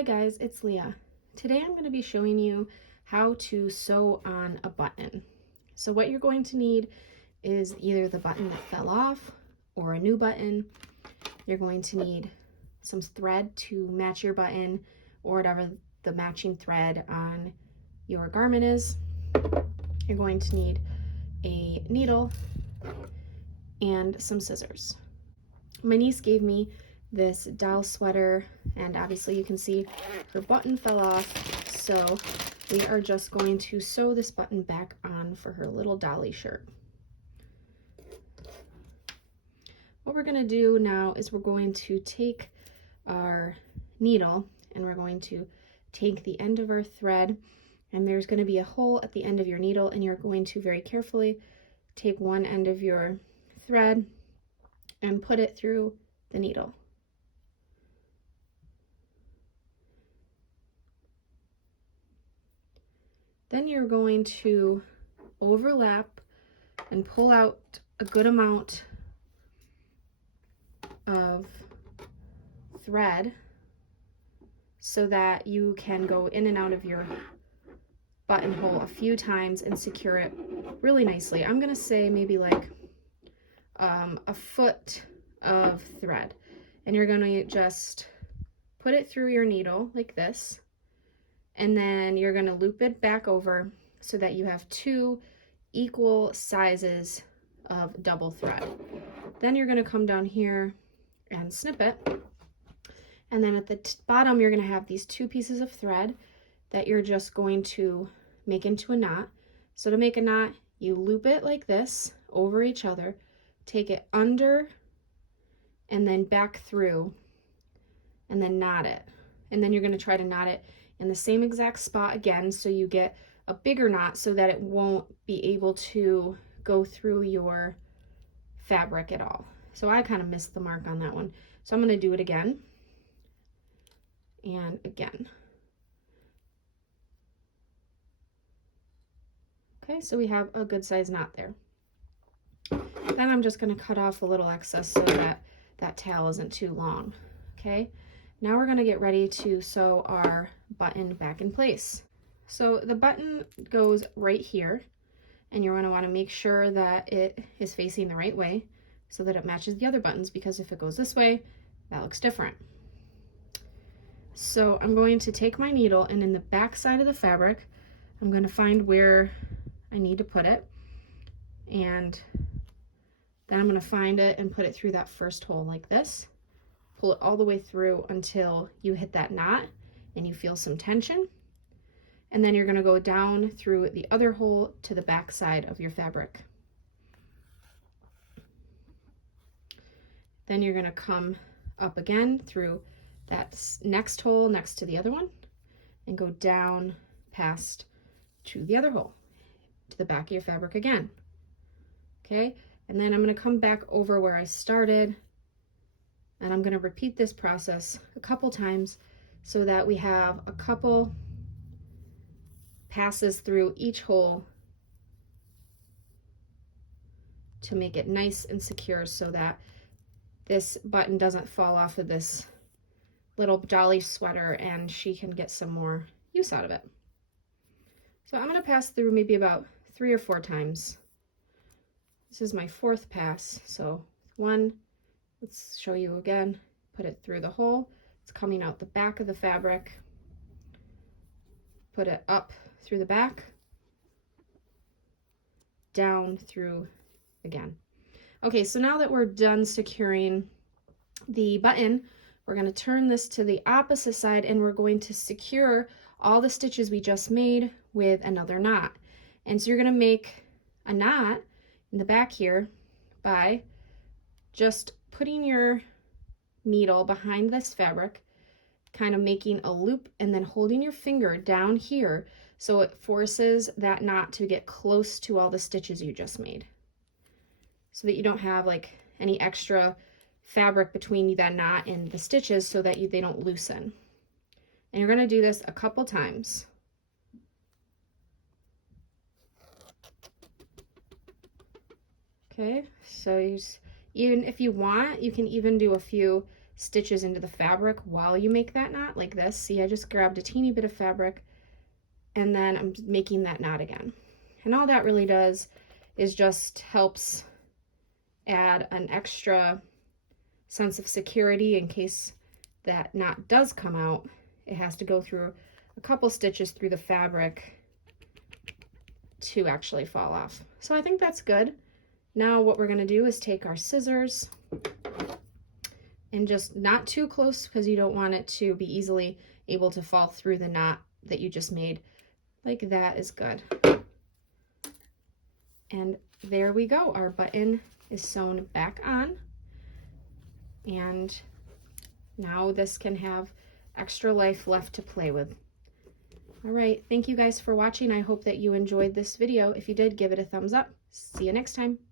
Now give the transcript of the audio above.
Hi guys, it's Leah. Today I'm going to be showing you how to sew on a button. So what you're going to need is either the button that fell off or a new button. You're going to need some thread to match your button or whatever the matching thread on your garment is. You're going to need a needle and some scissors. My niece gave me this doll sweater, and obviously you can see her button fell off, so we are just going to sew this button back on for her little dolly shirt. What we're going to do now is we're going to take our needle and we're going to take the end of our thread, and there's going to be a hole at the end of your needle, and you're going to very carefully take one end of your thread and put it through the needle. Then you're going to overlap and pull out a good amount of thread so that you can go in and out of your buttonhole a few times and secure it really nicely. I'm gonna say maybe like a foot of thread, and you're gonna just put it through your needle like this, and then you're going to loop it back over so that you have two equal sizes of double thread. Then you're going to come down here and snip it, and then at the bottom you're going to have these two pieces of thread that you're just going to make into a knot. So to make a knot, you loop it like this over each other, take it under and then back through, and then knot it. And then you're going to try to knot it in the same exact spot again, so you get a bigger knot so that it won't be able to go through your fabric at all. So I kind of missed the mark on that one. So I'm going to do it again and again. Okay, so we have a good size knot there. Then I'm just going to cut off a little excess so that that tail isn't too long. Okay, now we're going to get ready to sew our button back in place. So the button goes right here, and you're going to want to make sure that it is facing the right way so that it matches the other buttons, because if it goes this way, that looks different. So I'm going to take my needle, and in the back side of the fabric, I'm going to find where I need to put it, and then I'm going to find it and put it through that first hole like this. Pull it all the way through until you hit that knot and you feel some tension. And then you're going to go down through the other hole to the back side of your fabric. Then you're going to come up again through that next hole next to the other one and go down past to the other hole to the back of your fabric again. Okay, and then I'm going to come back over where I started, and I'm going to repeat this process a couple times so that we have a couple passes through each hole to make it nice and secure so that this button doesn't fall off of this little dolly sweater and she can get some more use out of it. So I'm going to pass through maybe about 3 or 4 times. This is my 4th pass. So 1, let's show you again. Put it through the hole. It's coming out the back of the fabric. Put it up through the back. Down through again. Okay, so now that we're done securing the button, we're going to turn this to the opposite side, and we're going to secure all the stitches we just made with another knot. And so you're going to make a knot in the back here by just putting your needle behind this fabric, kind of making a loop, and then holding your finger down here so it forces that knot to get close to all the stitches you just made, so that you don't have like any extra fabric between that knot and the stitches, so that they don't loosen. And you're going to do this a couple times. Okay, so even if you want, you can even do a few stitches into the fabric while you make that knot, like this. See, I just grabbed a teeny bit of fabric and then I'm making that knot again. And all that really does is just helps add an extra sense of security in case that knot does come out. It has to go through a couple stitches through the fabric to actually fall off. So I think that's good. Now what we're going to do is take our scissors and just not too close because you don't want it to be easily able to fall through the knot that you just made. Like that is good. And there we go. Our button is sewn back on. And now this can have extra life left to play with. All right, thank you guys for watching. I hope that you enjoyed this video. If you did, give it a thumbs up. See you next time.